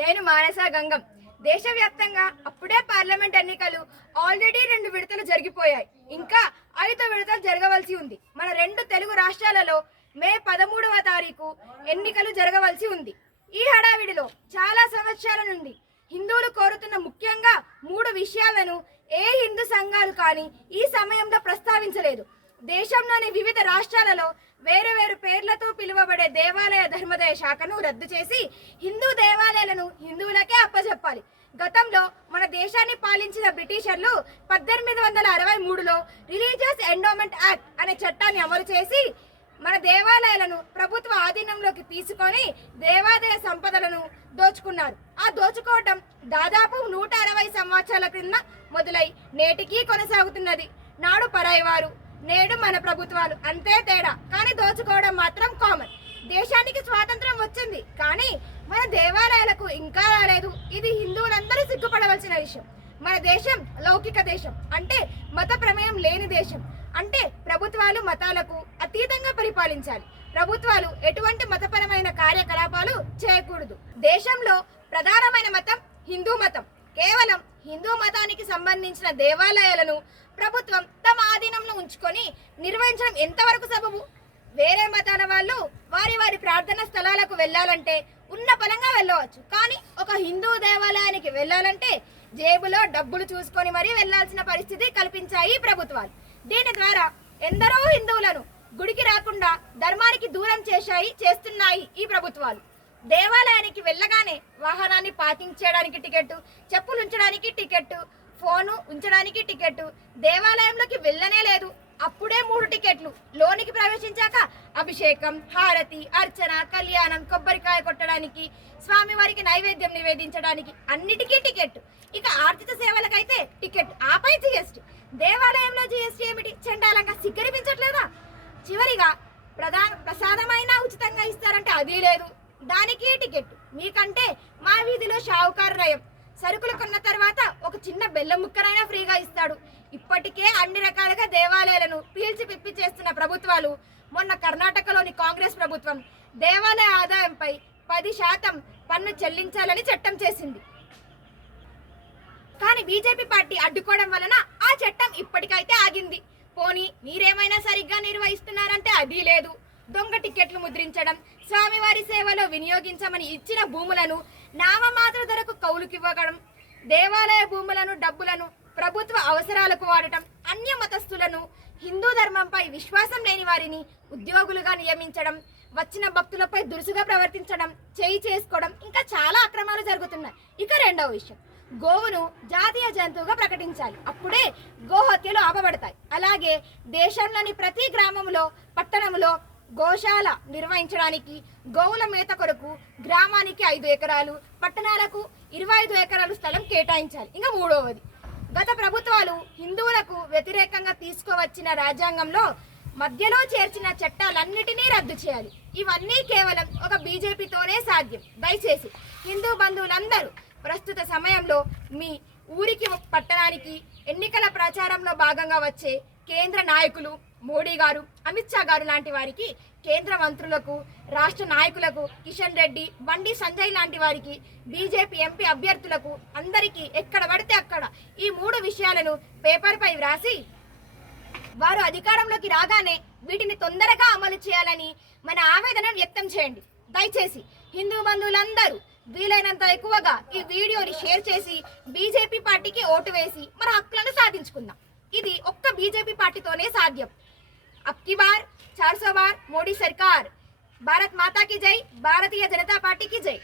నేను మానస గంగం. దేశవ్యాప్తంగా అప్పుడే పార్లమెంట్ ఎన్నికలు ఆల్రెడీ రెండు విడతలు జరిగిపోయాయి. ఇంకా ఐదు విడతలు జరగవలసి ఉంది. మన రెండు తెలుగు రాష్ట్రాలలో మే పదమూడవ తారీఖు ఎన్నికలు జరగవలసి ఉంది. ఈ హడావిడిలో చాలా సంవత్సరాల నుండి హిందువులు కోరుతున్న ముఖ్యంగా మూడు విషయాలను ఏ హిందూ సంఘాలు కానీ ఈ సమయంలో ప్రస్తావించలేదు. దేశంలోని వివిధ రాష్ట్రాలలో వేరు వేరు పేర్లతో పిలువబడే దేవాలయ ధర్మదయ శాఖను రద్దు చేసి హిందూ దేవాలయాలను హిందువులకే అప్పచెప్పాలి గతంలో మన దేశాన్ని పాలించిన బ్రిటిషర్లు పద్దెనిమిది వందల అరవై మూడులో రిలీజియస్ ఎండోమెంట్ యాక్ట్ అనే చట్టాన్ని అమలు చేసి మన దేవాలయాలను ప్రభుత్వ ఆధీనంలోకి తీసుకొని దేవాదాయ సంపదలను దోచుకున్నారు. ఆ దోచుకోవటం దాదాపు నూట అరవై సంవత్సరాల క్రింద మొదలై నేటికీ కొనసాగుతున్నది. నాడు పరాయివారు నేడు మన ప్రభుత్వాలు అంతే తేడా. కానీ దోచుకోవడం మాత్రం కామన్ దేశానికి స్వాతంత్రం వచ్చింది కానీ మన దేవాలయాలకు ఇంకా రాలేదు. ఇది హిందువులందరూ సిగ్గుపడవలసిన విషయం. మన దేశం లౌకిక దేశం. అంటే మత ప్రమేయం లేని దేశం. అంటే ప్రభుత్వాలు మతాలకు అతీతంగా పరిపాలించాలి. ప్రభుత్వాలు ఎటువంటి మతపరమైన కార్యకలాపాలు చేయకూడదు. దేశంలో ప్రధానమైన మతం హిందూ మతం. కేవలం హిందూ మతానికి సంబంధించిన దేవాలయాలను ప్రభుత్వం తమ ఆధీనంలో ఉంచుకొని నిర్వహించడం ఎంతవరకు సబబు? వేరే మతాల వాళ్ళు వారి వారి ప్రార్థన స్థలాలకు వెళ్ళాలంటే ఉన్న బలంగా వెళ్ళవచ్చు. కానీ ఒక హిందూ దేవాలయానికి వెళ్ళాలంటే జేబులో డబ్బులు చూసుకొని మరీ వెళ్ళాల్సిన పరిస్థితి కల్పించాయి ప్రభుత్వాలు. దీని ద్వారా ఎందరో హిందువులను గుడికి రాకుండా ధర్మానికి దూరం చేశాయి చేస్తున్నాయి ఈ ప్రభుత్వాలు. దేవాలయానికి వెళ్ళగానే వాహనాన్ని పార్కింగ్ చేయడానికి టికెట్ చెప్పులు ఉంచడానికి టికెట్ ఫోను ఉంచడానికి టికెట్ దేవాలయంలోకి వెళ్ళనే లేదు. అప్పుడే మూడు టికెట్లు. లోనికి ప్రవేశించాక అభిషేకం హారతి అర్చన కళ్యాణం కొబ్బరికాయ కొట్టడానికి స్వామివారికి నైవేద్యం నివేదించడానికి అన్నిటికీ టికెట్. ఇక ఆర్థిక సేవలకైతే టికెట్. ఆపై జిఎస్టీ. దేవాలయంలో జిఎస్టీ ఏమిటి? చండాలంగా సిగ్గరిపించట్లేదా చివరిగా ప్రధాన ప్రసాదమైన ఉచితంగా ఇస్తారంటే అది లేదు. దానికి టికెట్. మీకంటే మా వీధిలో షావుకారు రయం సరుకులు కొన్న తర్వాత ఒక చిన్న బెల్లం ముక్కనైనా ఫ్రీగా ఇస్తాడు. ఇప్పటికే అన్ని రకాలుగా దేవాలయాలను పీల్చి పిప్పి చేస్తున్న ప్రభుత్వాలు మొన్న కర్ణాటకలోని కాంగ్రెస్ ప్రభుత్వం దేవాలయ ఆదాయంపై పది శాతం పన్ను చెల్లించాలని చట్టం చేసింది. కానీ బీజేపీ పార్టీ అడ్డుకోవడం వలన ఆ చట్టం ఇప్పటికైతే ఆగింది. పోనీ మీరేమైనా సరిగ్గా నిర్వహిస్తున్నారంటే అది లేదు. దొంగ టికెట్లు ముద్రించడం స్వామివారి సేవలో వినియోగించమని ఇచ్చిన భూములను నామమాత్ర ధరకు కౌలుకివ్వడం దేవాలయ భూములను డబ్బులను ప్రభుత్వ అవసరాలకు వాడటం అన్య మతస్థులను హిందూ ధర్మంపై విశ్వాసం లేని వారిని ఉద్యోగులుగా నియమించడం వచ్చిన భక్తులపై దురుసుగా ప్రవర్తించడం చేయి చేసుకోవడం ఇంకా చాలా అక్రమాలు జరుగుతున్నాయి. ఇక రెండవ విషయం. గోవును జాతీయ జంతువుగా ప్రకటించాలి. అప్పుడే గోహత్యలు ఆపబడతాయి. అలాగే దేశంలోని ప్రతి గ్రామంలో పట్టణంలో గోశాల నిర్వహించడానికి గోవుల మేత కొరకు గ్రామానికి ఐదు ఎకరాలు పట్టణాలకు ఇరవై ఐదు ఎకరాలు స్థలం కేటాయించాలి. ఇంకా మూడవది గత ప్రభుత్వాలు హిందువులకు వ్యతిరేకంగా తీసుకువచ్చిన రాజ్యాంగంలో మధ్యలో చేర్చిన చట్టాలన్నిటినీ రద్దు చేయాలి. ఇవన్నీ కేవలం ఒక బీజేపీతోనే సాధ్యం. దయచేసి హిందూ బంధువులందరూ ప్రస్తుత సమయంలో మీ ఊరికి పట్టణానికి ఎన్నికల ప్రచారంలో భాగంగా వచ్చే కేంద్ర నాయకులు మోడీ గారు అమిత్ షా గారు లాంటి వారికి కేంద్ర మంత్రులకు రాష్ట్ర నాయకులకు కిషన్ రెడ్డి బండి సంజయ్ లాంటి వారికి బీజేపీ ఎంపీ అభ్యర్థులకు అందరికీ ఎక్కడ పడితే అక్కడ ఈ మూడు విషయాలను పేపర్పై వ్రాసి వారు అధికారంలోకి రాగానే వీటిని తొందరగా అమలు చేయాలని మన ఆవేదన వ్యక్తం చేయండి. దయచేసి హిందూ బంధువులందరూ వీలైనంత ఎక్కువగా ఈ వీడియోని షేర్ చేసి బీజేపీ పార్టీకి ఓటు వేసి మన హక్కులను సాధించుకుందాం. ఇది ఒక్క బీజేపీ పార్టీతోనే సాధ్యం. अब की बार, चार सौ बार, मोदी सरकार। भारत माता की जय, भारतीय जनता पार्टी की जय।